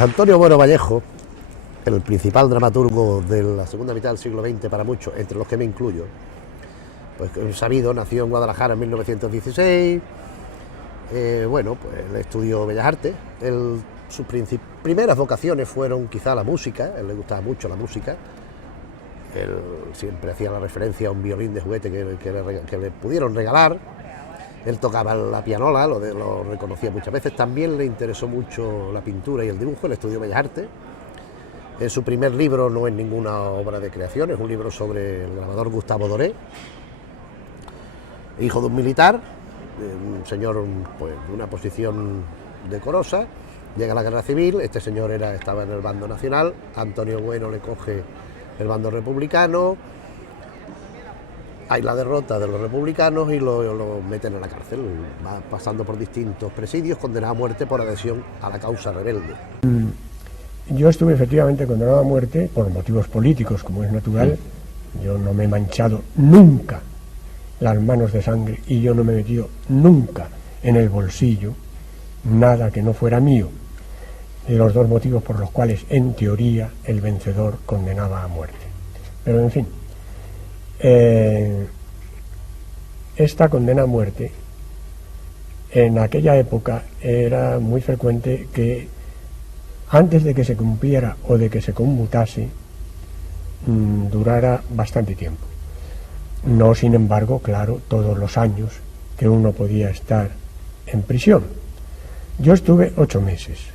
Pues Antonio Bueno Vallejo, el principal dramaturgo de la segunda mitad del siglo XX para muchos, entre los que me incluyo, pues sabido, nació en Guadalajara en 1916. Bueno, pues él estudió Bellas Artes. Sus primeras vocaciones fueron quizá la música. A él le gustaba mucho la música. Él siempre hacía la referencia a un violín de juguete que le pudieron regalar. Él tocaba la pianola, lo reconocía muchas veces. También le interesó mucho la pintura y el dibujo. Él estudió Bellas Artes. En su primer libro no es ninguna obra de creación, es un libro sobre el grabador Gustavo Doré, hijo de un militar, un señor pues, de una posición decorosa. Llega la guerra civil, este señor estaba en el bando nacional, Antonio Bueno le coge el bando republicano, hay la derrota de los republicanos y lo meten en la cárcel, va pasando por distintos presidios, condenado a muerte por adhesión a la causa rebelde. Yo estuve efectivamente condenado a muerte por motivos políticos, como es natural. Yo no me he manchado nunca las manos de sangre y yo no me he metido nunca en el bolsillo nada que no fuera mío. Los dos motivos por los cuales, en teoría, el vencedor condenaba a muerte. Pero, en fin, esta condena a muerte, en aquella época era muy frecuente que antes de que se cumpliera o de que se conmutase, durara bastante tiempo. No, sin embargo, claro, todos los años que uno podía estar en prisión. Yo estuve 8 meses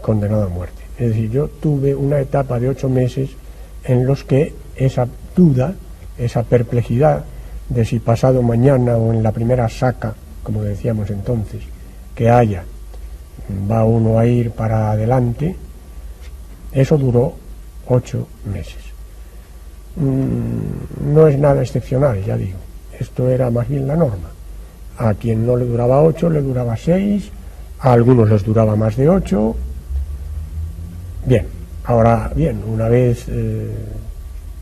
condenado a muerte. Es decir, yo tuve una etapa de 8 meses en los que esa duda, esa perplejidad de si pasado mañana o en la primera saca, como decíamos entonces, que haya, va uno a ir para adelante, eso duró 8 meses. No es nada excepcional, ya digo, esto era más bien la norma. A quien no le duraba 8, le duraba 6, a algunos les duraba más de 8. Bien, ahora bien, una vez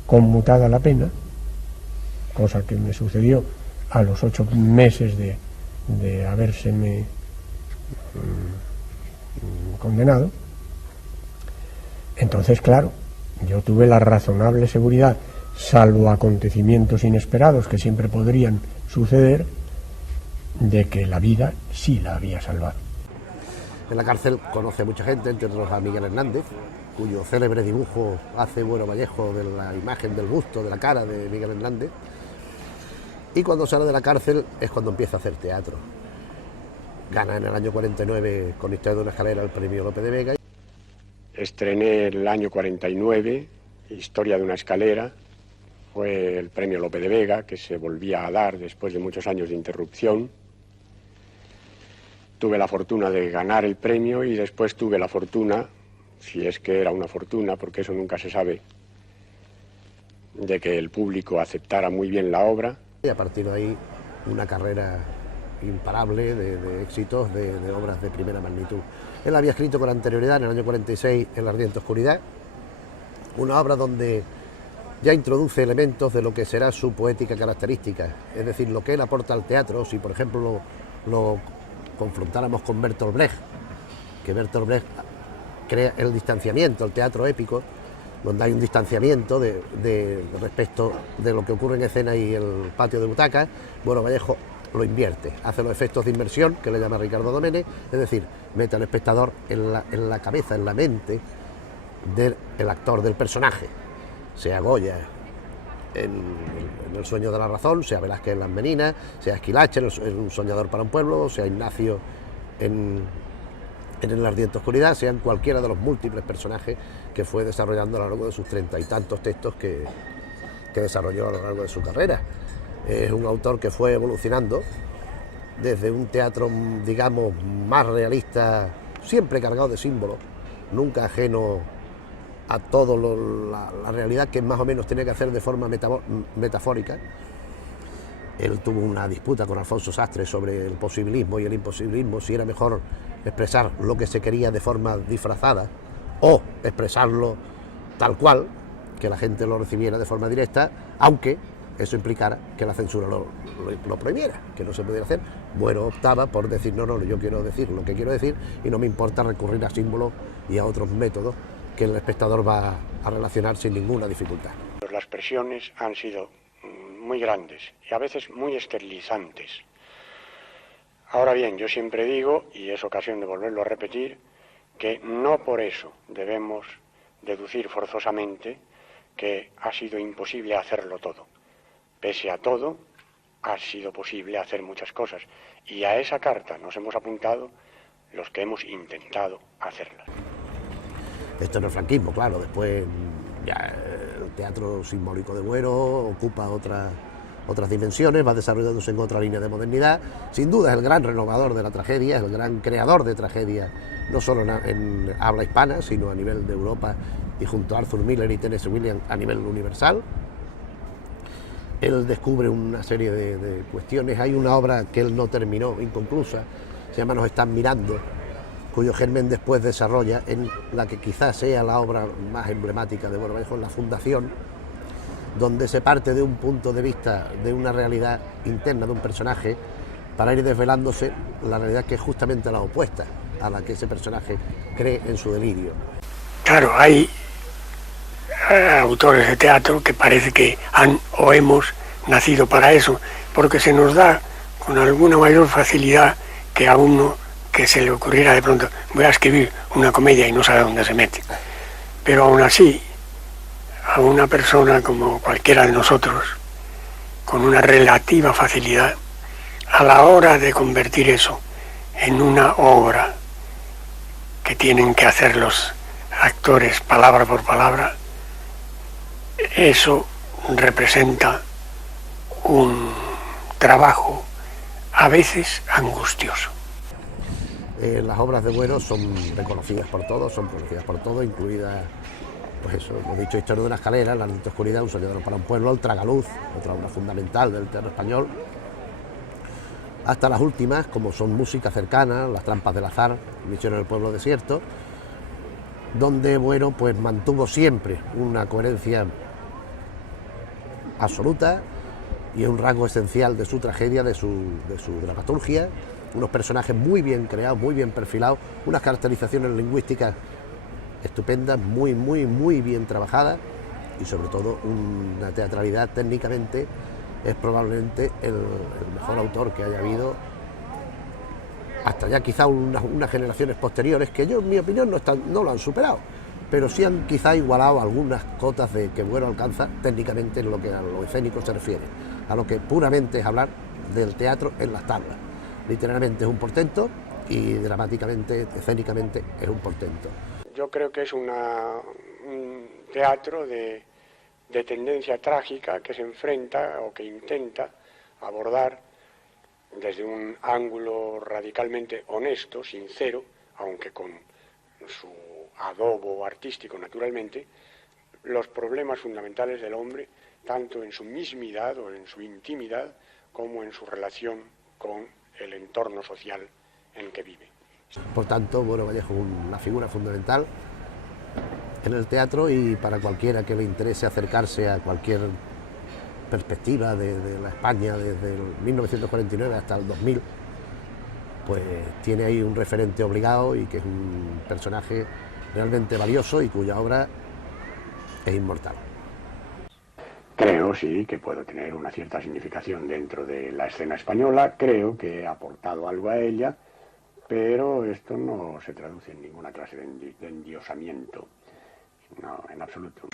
conmutada la pena, cosa que me sucedió a los 8 meses de habérseme condenado, entonces claro, yo tuve la razonable seguridad, salvo acontecimientos inesperados que siempre podrían suceder, de que la vida sí la había salvado. En la cárcel conoce a mucha gente, entre otros a Miguel Hernández, cuyo célebre dibujo hace Bueno Vallejo de la imagen del busto, de la cara de Miguel Hernández. Y cuando sale de la cárcel es cuando empieza a hacer teatro. Gana en el año 49 con Historia de una escalera el premio Lope de Vega. Estrené el año 49, Historia de una escalera, fue el premio Lope de Vega, que se volvía a dar después de muchos años de interrupción. Tuve la fortuna de ganar el premio y después tuve la fortuna, si es que era una fortuna, porque eso nunca se sabe, de que el público aceptara muy bien la obra. Y a partir de ahí una carrera imparable de éxitos, de obras de primera magnitud. Él había escrito con anterioridad, en el año 46, En la ardiente oscuridad, una obra donde ya introduce elementos de lo que será su poética característica, es decir, lo que él aporta al teatro. Si por ejemplo lo confrontáramos con Bertolt Brecht, que Bertolt Brecht crea el distanciamiento, el teatro épico, donde hay un distanciamiento respecto de lo que ocurre en escena y el patio de butacas. Bueno, Vallejo lo invierte, hace los efectos de inmersión, que le llama Ricardo Domene, es decir, mete al espectador en la cabeza, en la mente del actor, del personaje, sea Goya en El sueño de la razón, sea Velázquez en Las Meninas, sea Esquilache en Un soñador para un pueblo, sea Ignacio en la ardiente oscuridad, sean cualquiera de los múltiples personajes que fue desarrollando a lo largo de sus 30 y tantos textos que desarrolló a lo largo de su carrera. Es un autor que fue evolucionando desde un teatro, digamos, más realista, siempre cargado de símbolos, nunca ajeno a todo la realidad que más o menos tenía que hacer de forma metafórica. Él tuvo una disputa con Alfonso Sastre sobre el posibilismo y el imposibilismo, si era mejor expresar lo que se quería de forma disfrazada o expresarlo tal cual, que la gente lo recibiera de forma directa, aunque eso implicara que la censura lo prohibiera, que no se pudiera hacer. Bueno, optaba por decir, no, yo quiero decir lo que quiero decir y no me importa recurrir a símbolos y a otros métodos que el espectador va a relacionar sin ninguna dificultad. Las presiones han sido muy grandes y a veces muy esterilizantes. Ahora bien, yo siempre digo, y es ocasión de volverlo a repetir, que no por eso debemos deducir forzosamente que ha sido imposible hacerlo todo. Pese a todo, ha sido posible hacer muchas cosas. Y a esa carta nos hemos apuntado los que hemos intentado hacerlas. Esto no es franquismo, claro. Después ya el teatro simbólico de Buero ocupa otras dimensiones, va desarrollándose en otra línea de modernidad. Sin duda es el gran renovador de la tragedia, es el gran creador de tragedia, no solo en habla hispana, sino a nivel de Europa y junto a Arthur Miller y Tennessee Williams a nivel universal. Él descubre una serie de cuestiones. Hay una obra que él no terminó, inconclusa, se llama Nos están mirando, cuyo germen después desarrolla en la que quizás sea la obra más emblemática de Buero Vallejo, La Fundación, donde se parte de un punto de vista, de una realidad interna de un personaje, para ir desvelándose la realidad que es justamente la opuesta a la que ese personaje cree en su delirio. Claro, hay autores de teatro que parece que han o hemos nacido para eso, porque se nos da con alguna mayor facilidad que a uno que se le ocurriera de pronto, voy a escribir una comedia y no sabe dónde se mete. Pero aún así, a una persona como cualquiera de nosotros, con una relativa facilidad, a la hora de convertir eso en una obra que tienen que hacer los actores palabra por palabra, eso representa un trabajo a veces angustioso. Las obras de Buero son reconocidas por todos, incluida, pues eso, hemos dicho, Historia de una escalera, La Ardiente Oscuridad, Un soñador para un pueblo, El tragaluz, otra obra fundamental del teatro español, hasta las últimas, como son Música cercana, Las trampas del azar, Misión en el pueblo desierto, donde Buero pues mantuvo siempre una coherencia absoluta y un rasgo esencial de su tragedia, de su dramaturgia, unos personajes muy bien creados, muy bien perfilados, unas caracterizaciones lingüísticas estupendas, muy bien trabajadas y sobre todo una teatralidad técnicamente. Es probablemente el mejor autor que haya habido hasta ya quizá unas generaciones posteriores, que yo en mi opinión no lo han superado, pero sí han quizá igualado algunas cotas de que Buero alcanza técnicamente en lo que a lo escénico se refiere, a lo que puramente es hablar del teatro en las tablas. Literalmente es un portento y dramáticamente, escénicamente es un portento. Yo creo que es un teatro de tendencia trágica que se enfrenta o que intenta abordar desde un ángulo radicalmente honesto, sincero, aunque con su adobo artístico naturalmente, los problemas fundamentales del hombre, tanto en su mismidad o en su intimidad, como en su relación con el entorno social en que vive. Por tanto, Buero Vallejo es una figura fundamental en el teatro, y para cualquiera que le interese acercarse a cualquier perspectiva de la España desde el 1949 hasta el 2000, pues tiene ahí un referente obligado y que es un personaje realmente valioso y cuya obra es inmortal. Creo, sí, que puedo tener una cierta significación dentro de la escena española, creo que he aportado algo a ella, pero esto no se traduce en ninguna clase de endiosamiento, no, en absoluto.